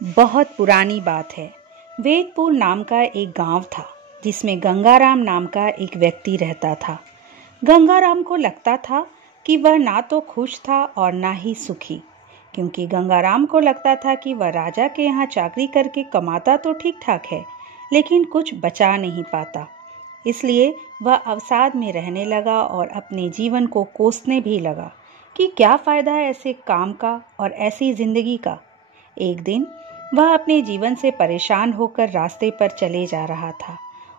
बहुत पुरानी बात है। वेदपुर नाम का एक गांव था जिसमें गंगाराम नाम का एक व्यक्ति रहता था। गंगाराम को लगता था कि वह ना तो खुश था और ना ही सुखी, क्योंकि गंगाराम को लगता था कि वह राजा के यहाँ चाकरी करके कमाता तो ठीक ठाक है, लेकिन कुछ बचा नहीं पाता। इसलिए वह अवसाद में रहने लगा और अपने जीवन को कोसने भी लगा कि क्या फ़ायदा है ऐसे काम का और ऐसी ज़िंदगी का। एक दिन वह अपने जीवन से परेशान होकर रास्ते पर चले जा रहा था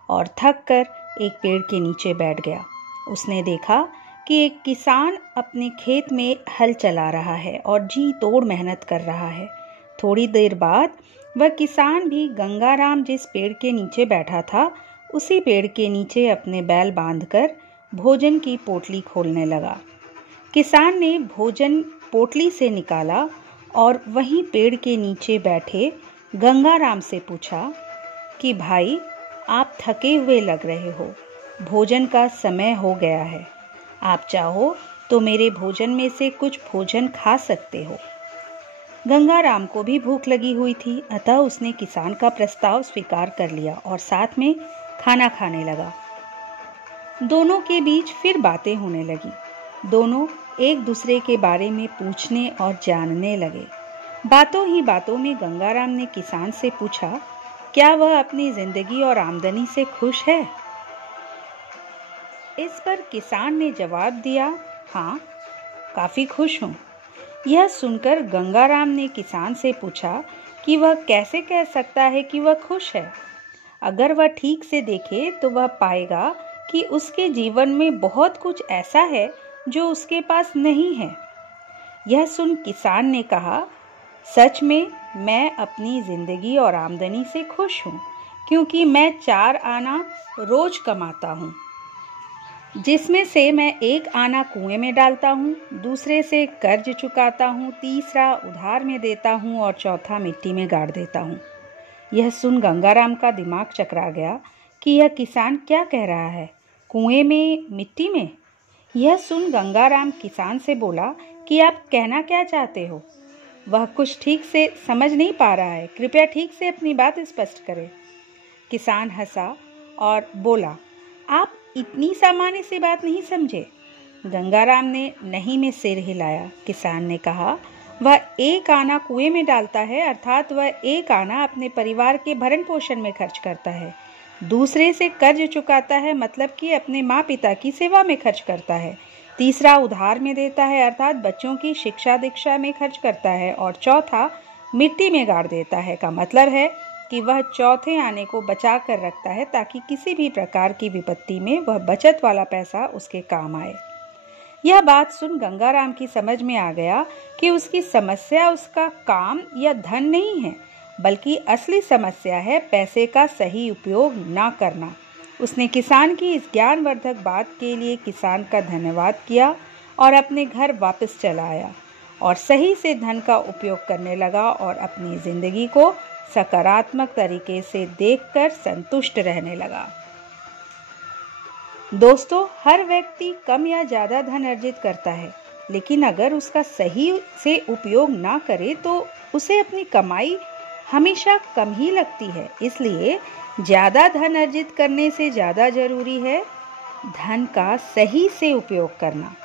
और थक कर एक पेड़ के नीचे बैठ गया। उसने देखा कि एक किसान अपने खेत में हल चला रहा है और जी तोड़ मेहनत कर रहा है। थोड़ी देर बाद वह किसान भी गंगाराम जिस पेड़ के नीचे बैठा था उसी पेड़ के नीचे अपने बैल बांधकर भोजन की पोटली खोलने लगा। किसान ने भोजन पोटली से निकाला और वहीं पेड़ के नीचे बैठे गंगाराम से पूछा कि भाई, आप थके हुए लग रहे हो, भोजन का समय हो गया है, आप चाहो तो मेरे भोजन में से कुछ भोजन खा सकते हो। गंगाराम को भी भूख लगी हुई थी, अतः उसने किसान का प्रस्ताव स्वीकार कर लिया और साथ में खाना खाने लगा। दोनों के बीच फिर बातें होने लगी। दोनों एक दूसरे के बारे में पूछने और जानने लगे। बातों ही बातों में गंगाराम ने किसान से पूछा, क्या वह अपनी जिंदगी और आमदनी से खुश है? इस पर किसान ने जवाब दिया, हाँ, काफी खुश हूँ। यह सुनकर गंगाराम ने किसान से पूछा कि वह कैसे कह सकता है कि वह खुश है। अगर वह ठीक से देखे तो वह पाएगा कि उसके जीवन में बहुत कुछ ऐसा है जो उसके पास नहीं है। यह सुन किसान ने कहा, सच में मैं अपनी जिंदगी और आमदनी से खुश हूँ, क्योंकि मैं 4 आना रोज कमाता हूँ, जिसमें से मैं 1 आना कुएं में डालता हूँ, दूसरे से कर्ज चुकाता हूँ, तीसरा उधार में देता हूँ और चौथा मिट्टी में गाड़ देता हूँ। यह सुन गंगाराम का दिमाग चकरा गया कि यह किसान क्या कह रहा है, कुएं में, मिट्टी में। यह सुन गंगाराम किसान से बोला कि आप कहना क्या चाहते हो? वह कुछ ठीक से समझ नहीं पा रहा है, कृपया ठीक से अपनी बात स्पष्ट करें। किसान हंसा और बोला, आप इतनी सामान्य सी बात नहीं समझे। गंगाराम ने नहीं में सिर हिलाया। किसान ने कहा, वह 1 आना कुएं में डालता है, अर्थात वह 1 आना अपने परिवार के भरण पोषण में खर्च करता है, दूसरे से कर्ज चुकाता है, मतलब कि अपने माँ पिता की सेवा में खर्च करता है, तीसरा उधार में देता है, अर्थात बच्चों की शिक्षा दीक्षा में खर्च करता है, और चौथा मिट्टी में गाड़ देता है। का मतलब है कि वह चौथे आने को बचा कर रखता है ताकि किसी भी प्रकार की विपत्ति में वह बचत वाला पैसा उसके काम आए। यह बात सुन गंगाराम की समझ में आ गया कि उसकी समस्या उसका काम या धन नहीं है, बल्कि असली समस्या है पैसे का सही उपयोग ना करना। उसने किसान की इस ज्ञानवर्धक बात के लिए किसान का धन्यवाद किया और अपने घर वापस चला आया और सही से धन का उपयोग करने लगा और अपनी जिंदगी को सकारात्मक तरीके से देखकर संतुष्ट रहने लगा। दोस्तों, हर व्यक्ति कम या ज़्यादा धन अर्जित करता है, लेकिन अगर उसका सही से उपयोग ना करे तो उसे अपनी कमाई हमेशा कम ही लगती है। इसलिए ज़्यादा धन अर्जित करने से ज़्यादा जरूरी है धन का सही से उपयोग करना।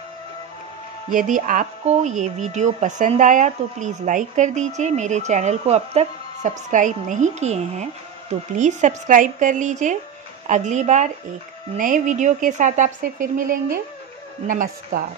यदि आपको ये वीडियो पसंद आया तो प्लीज़ लाइक कर दीजिए। मेरे चैनल को अब तक सब्सक्राइब नहीं किए हैं तो प्लीज़ सब्सक्राइब कर लीजिए। अगली बार एक नए वीडियो के साथ आपसे फिर मिलेंगे। नमस्कार।